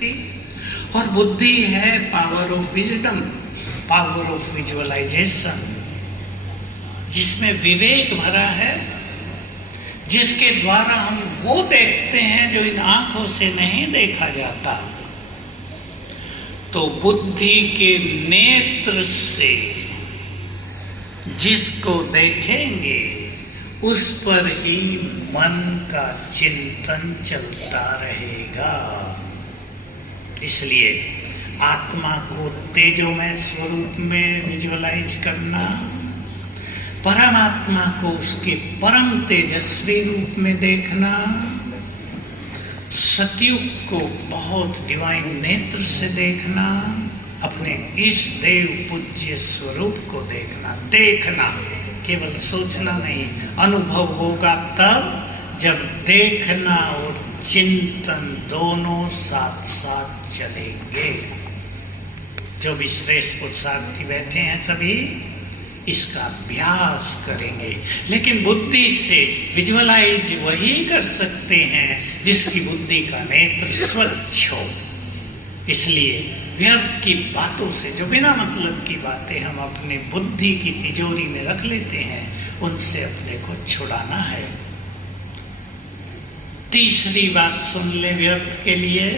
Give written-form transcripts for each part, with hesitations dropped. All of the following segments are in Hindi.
शक्ति, और बुद्धि है power of wisdom, power of visualization, जिसमें विवेक भरा है, जिसके द्वारा हम वो देखते हैं जो इन आंखों से नहीं देखा जाता। तो बुद्धि के नेत्र से जिसको देखेंगे उस पर ही मन का चिंतन चलता रहेगा। इसलिए आत्मा को तेजोमय स्वरूप में विजुअलाइज करना, परमात्मा को उसके परम तेजस्वी रूप में देखना, सतयुग को बहुत डिवाइन नेत्र से देखना, अपने इस देव पूज्य स्वरूप को देखना, केवल सोचना नहीं, अनुभव होगा तब जब देखना और चिंतन दोनों साथ साथ चलेंगे। जो भी श्रेष्ठ पुरुषार्थी बैठे हैं सभी इसका अभ्यास करेंगे, लेकिन बुद्धि से विजुअलाइज वही कर सकते हैं जिसकी बुद्धि का नेत्र स्वच्छ हो। इसलिए व्यर्थ की बातों से, जो बिना मतलब की बातें हम अपने बुद्धि की तिजोरी में रख लेते हैं, उनसे अपने को छुड़ाना है। तीसरी बात सुन ले व्यर्थ के लिए,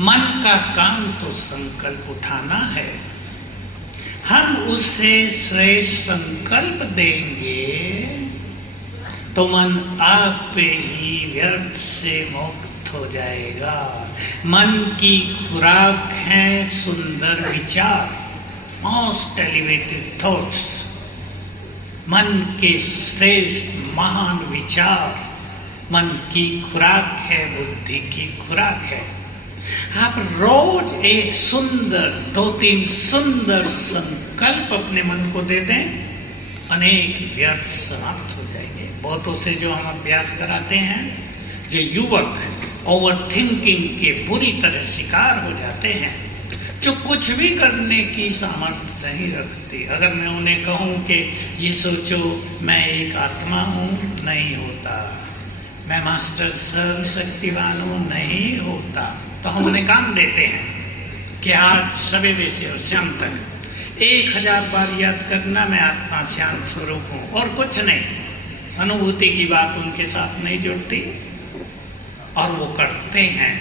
मन का काम तो संकल्प उठाना है। हम उसे श्रेष्ठ संकल्प देंगे तो मन आप ही व्यर्थ से मुक्त हो जाएगा। मन की खुराक है सुंदर विचार, मोस्ट एलिवेटेड थॉट्स। मन के श्रेष्ठ महान विचार मन की खुराक है, बुद्धि की खुराक है। आप रोज एक सुंदर, 2-3 सुंदर संकल्प अपने मन को दे दें, अनेक व्यर्थ समाप्त हो जाएंगे। बहुतों से जो हम अभ्यास कराते हैं, जो युवक ओवर थिंकिंग के बुरी तरह शिकार हो जाते हैं, जो कुछ भी करने की सामर्थ्य नहीं रखते, अगर मैं उन्हें कहूं कि ये सोचो मैं एक आत्मा हूं, नहीं होता। मैं मास्टर सर्वशक्तिवान हूं, नहीं होता। तो हम उन्हें काम देते हैं कि आज सवेरे से और शाम तक 1000 बार याद करना मैं आत्मा शांत स्वरूप हूं और कुछ नहीं। अनुभूति की बात उनके साथ नहीं जुड़ती और वो करते हैं।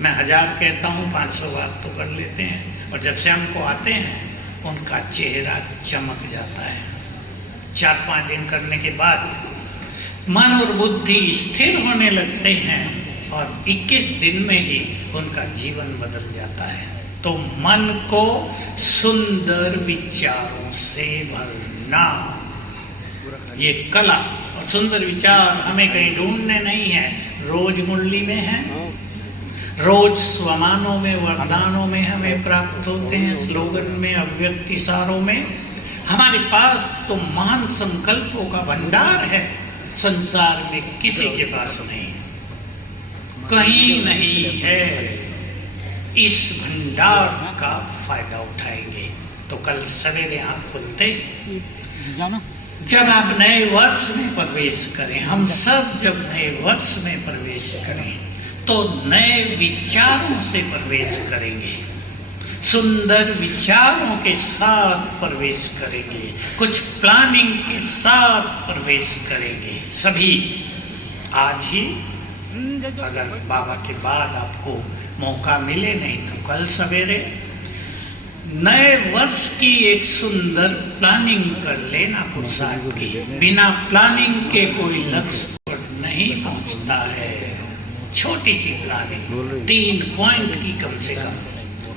मैं 1000 कहता हूं, 500 बार तो कर लेते हैं, और जब शाम को आते हैं उनका चेहरा चमक जाता है। 4-5 दिन करने के बाद मन और बुद्धि स्थिर होने लगते हैं और 21 दिन में ही उनका जीवन बदल जाता है। तो मन को सुंदर विचारों से भरना, ये कला। और सुंदर विचार हमें कहीं ढूंढने नहीं है, रोज मुरली में है, रोज स्वमानों में, वरदानों में हमें प्राप्त होते हैं, स्लोगन में, अव्यक्ति सारों में। हमारे पास तो महान संकल्पों का भंडार है, संसार में किसी के पास नहीं, कहीं नहीं है। इस भंडार का फायदा उठाएंगे तो कल सवेरे आंख खुलते जब आप नए वर्ष में प्रवेश करें, हम सब जब नए वर्ष में प्रवेश करें तो नए विचारों से प्रवेश करेंगे, सुंदर विचारों के साथ प्रवेश करेंगे, कुछ प्लानिंग के साथ प्रवेश करेंगे। सभी आज ही, अगर बाबा के बाद आपको मौका मिले, नहीं तो कल सवेरे नए वर्ष की एक सुंदर प्लानिंग कर लेना पुरुषार्थ की। बिना प्लानिंग के कोई लक्ष्य पर नहीं पहुंचता है। छोटी सी प्लानिंग 3 पॉइंट की कम से कम,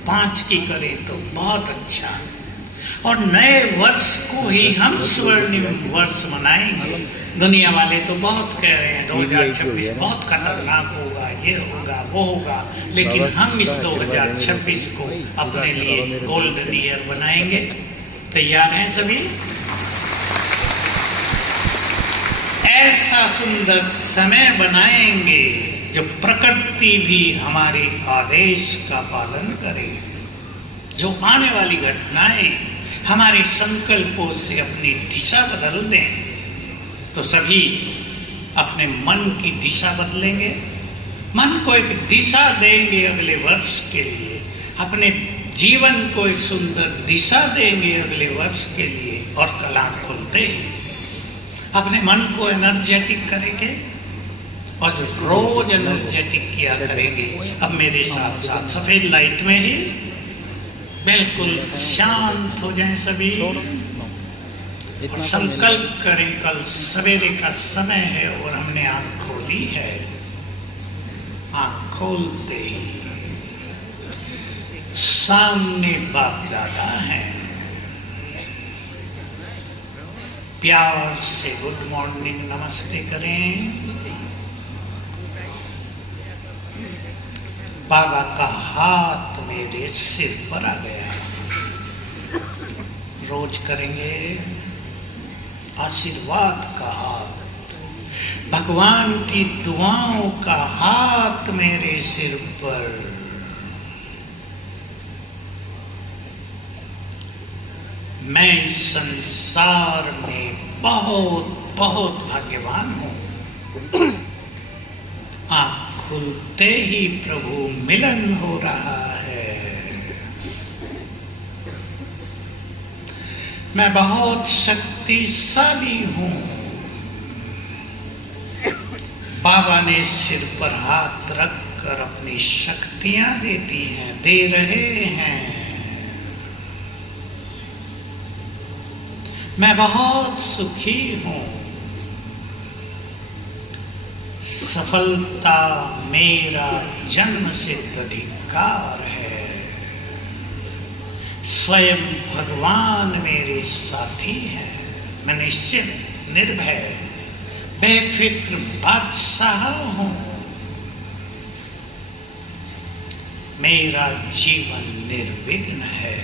5 की करें तो बहुत अच्छा। और नए वर्ष को ही हम स्वर्णिम वर्ष मनाएंगे। दुनिया वाले तो बहुत कह रहे हैं 2026 बहुत खतरनाक होगा, ये होगा, वो होगा, लेकिन हम इस 2026 को अपने लिए गोल्डन ईयर बनाएंगे। तैयार हैं सभी? ऐसा सुंदर समय बनाएंगे जो प्रकृति भी हमारे आदेश का पालन करे, जो आने वाली घटनाएं हमारे संकल्पों से अपनी दिशा बदल दें। तो सभी अपने मन की दिशा बदलेंगे, मन को एक दिशा देंगे अगले वर्ष के लिए, अपने जीवन को एक सुंदर दिशा देंगे अगले वर्ष के लिए, और कल आँख खुलते ही अपने मन को एनर्जेटिक करेंगे और रोज एनर्जेटिक किया करेंगे। अब मेरे साथ साथ सफेद लाइट में ही बिल्कुल शांत हो जाएं सभी और संकल्प करें। कल सवेरे का समय है और हमने आँख खोली है। आँख खोलते ही सामने बाप दादा हैं। प्यार से गुड मॉर्निंग नमस्ते करें। बाबा का हाथ मेरे सिर पर आ गया है। रोज करेंगे आशीर्वाद का हाथ, भगवान की दुआओं का हाथ मेरे सिर पर। मैं इस संसार में बहुत बहुत भाग्यवान हूं। आँख खुलते ही प्रभु मिलन हो रहा है। मैं बहुत शक्तिशाली हूं। बाबा ने सिर पर हाथ रखकर अपनी शक्तियां देती हैं, दे रहे हैं। मैं बहुत सुखी हूं। सफलता मेरा जन्म सिद्ध अधिकार है। स्वयं भगवान मेरे साथी हैं। मैं निश्चित निर्भय बेफिक्र बादशाह हूं। मेरा जीवन निर्विघ्न है।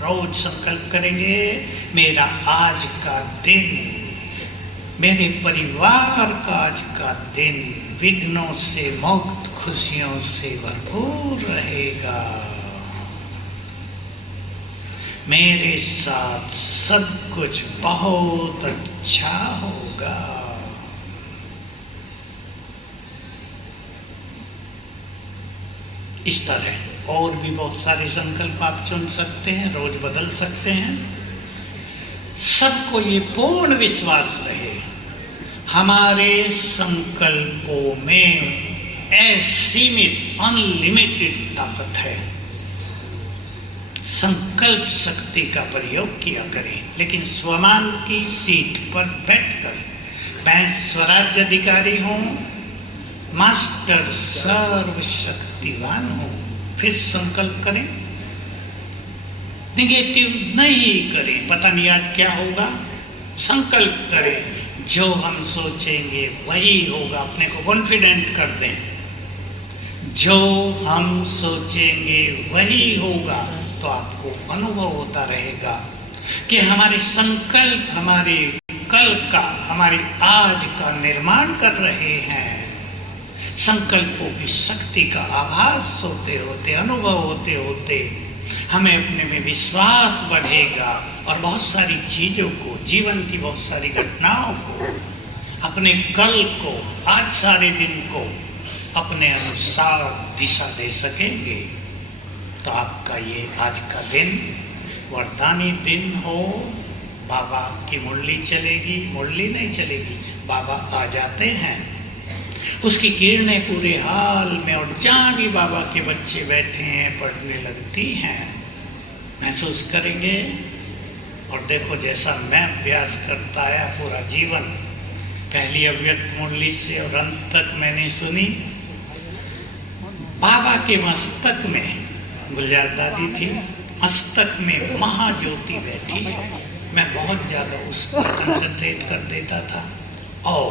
रोज संकल्प करेंगे, मेरा आज का दिन, मेरे परिवार का आज का दिन विघ्नों से मुक्त, खुशियों से भरपूर रहेगा। मेरे साथ सब कुछ बहुत अच्छा होगा। इस तरह और भी बहुत सारे संकल्प आप चुन सकते हैं, रोज बदल सकते हैं। सबको ये पूर्ण विश्वास रहे, हमारे संकल्पों में असीमित अनलिमिटेड ताकत है। संकल्प शक्ति का प्रयोग किया करें, लेकिन स्वमान की सीट पर बैठकर। मैं स्वराज्य अधिकारी हूं, मास्टर सर्वशक्तिवान हूं। फिर संकल्प करें, निगेटिव नहीं करें। पता नहीं आज क्या होगा। संकल्प करें, जो हम सोचेंगे वही होगा। अपने को कॉन्फिडेंट कर दें, जो हम सोचेंगे वही होगा। तो आपको अनुभव होता रहेगा कि हमारे संकल्प हमारे कल का, हमारे आज का निर्माण कर रहे हैं। संकल्पों की शक्ति का आभास होते होते, अनुभव होते होते हमें अपने में विश्वास बढ़ेगा और बहुत सारी चीज़ों को, जीवन की बहुत सारी घटनाओं को, अपने कल को, आज सारे दिन को अपने अनुसार दिशा दे सकेंगे। तो आपका ये आज का दिन वरदानी दिन हो। बाबा की मुरली चलेगी, मुरली नहीं चलेगी, बाबा आ जाते हैं। उसकी किरणें पूरे हाल में, और जहाँ भी बाबा के बच्चे बैठे हैं पढ़ने लगती हैं। महसूस करेंगे। और देखो, जैसा मैं अभ्यास करता आया पूरा जीवन, पहली अव्यक्त मुरली से और अंत तक मैंने सुनी। बाबा के मस्तक में, गुलजार दादी थी, मस्तक में महाज्योति बैठी है। मैं बहुत ज़्यादा उस पर कंसंट्रेट कर देता था और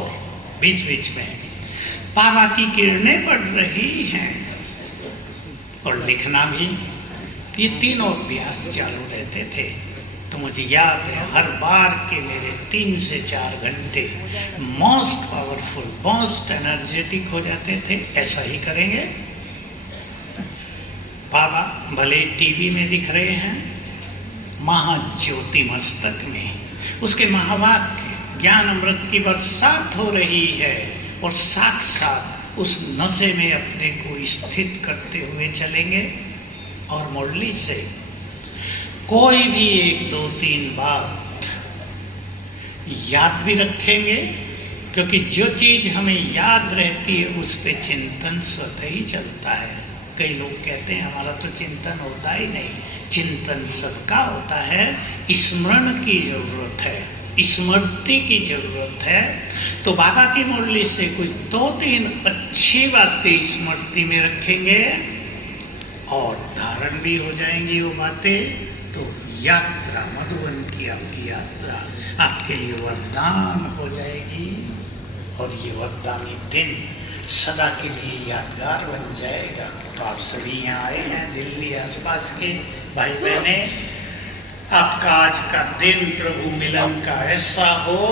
बीच बीच में बाबा की किरणें पड़ रही हैं और लिखना भी। ये तीनों अभ्यास चालू रहते थे। तो मुझे याद है हर बार के मेरे 3 से 4 घंटे मोस्ट पावरफुल, मोस्ट एनर्जेटिक हो जाते थे। ऐसा ही करेंगे। बाबा भले टीवी में दिख रहे हैं, महाज्योति मस्तक में, उसके महावाक्य ज्ञान अमृत की बरसात हो रही है और साथ साथ उस नशे में अपने को स्थित करते हुए चलेंगे और मुरली से कोई भी 1, 2, 3 बात याद भी रखेंगे, क्योंकि जो चीज हमें याद रहती है उस पे चिंतन स्वतः ही चलता है। कई लोग कहते हैं हमारा तो चिंतन होता ही नहीं। चिंतन सबका होता है, स्मरण की जरूरत है, स्मृति की जरूरत है। तो बाबा की मुरली से कुछ 2-3 अच्छी बातें स्मृति में रखेंगे और धारण भी हो जाएंगी वो बातें। तो यात्रा, मधुबन की आपकी यात्रा आपके लिए वरदान हो जाएगी और ये वरदानी दिन सदा के लिए यादगार बन जाएगा। तो आप सभी यहाँ आए हैं, दिल्ली आसपास के भाई बहने, आपका आज का दिन प्रभु मिलन का ऐसा हो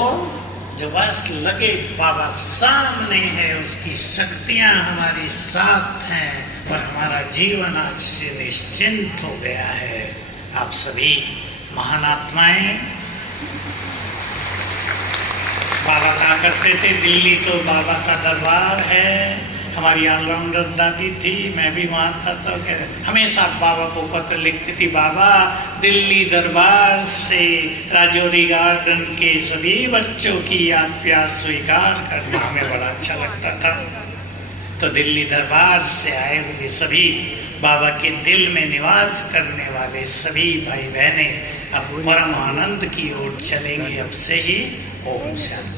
जो बस लगे बाबा सामने है, उसकी शक्तियां हमारे साथ हैं और हमारा जीवन आज से निश्चिंत हो गया है। आप सभी महान आत्माएं, बाबा कहा करते थे दिल्ली तो बाबा का दरबार है। हमारी ऑलराउंडर दादी थी, मैं भी वहाँ था, तो हमेशा बाबा को पत्र लिखती थी, बाबा दिल्ली दरबार से राजौरी गार्डन के सभी बच्चों की याद प्यार स्वीकार करना हमें बड़ा अच्छा लगता था। तो दिल्ली दरबार से आए हुए सभी बाबा के दिल में निवास करने वाले सभी भाई बहने अब परम आनंद की ओर चलेंगे अब से ही। ओम शांति।